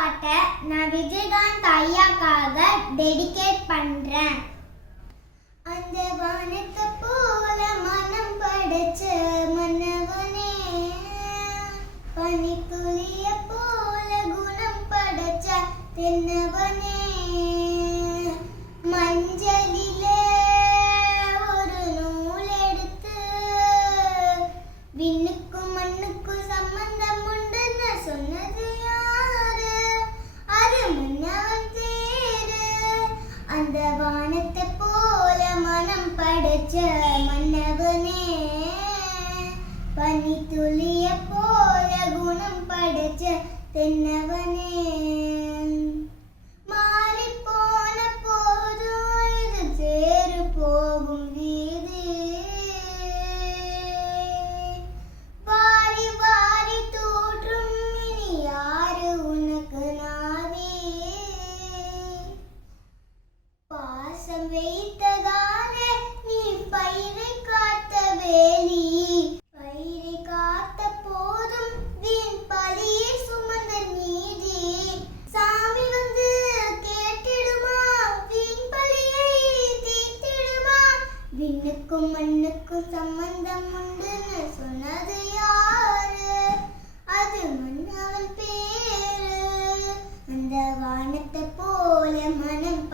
பாட்டை நான் விஜயகாந்த் ஐயாக்காக டெடிகேட் பண்றேன். அந்த வானத்தை போல மனம் படைச்ச மன்னவனே, பனித்துளிய போல குணம் படைச்ச தென்னவனே, மஞ்சளிலே ஒரு நூல் எடுத்து விண்ணுக்கும் மண்ணுக்கும் சம்பந்தம் உண்டுன்னு சொன்னது யாரு? அது மன்னவன் தேரு. அந்த வானத்தை போல மனம் படைச்ச மன்னவனே, பனித்துளிய போல குணம் படைச்ச தென்னவனே, மாறி போன போதும் இது தேரு போகும் வீதி, வாரி வாரி தூற்றும் இனி யாரு உனக்கு நாதி, பாசம் வைத்ததாலே நீ பயிரை காத்த வேலி, பயிரை காத்த போதும் வீண் பழியை சுமந்த நீதி, சாமி வந்து கேட்டிடுமா வீண் பழியை தீர்த்திடுமா, விண்ணுக்கும் மண்ணுக்கும் சம்பந்தம் உண்டுன்னு சொன்னது யாரு? அது மன்னவன் பேரு. அந்த வானத்தை போல மனம்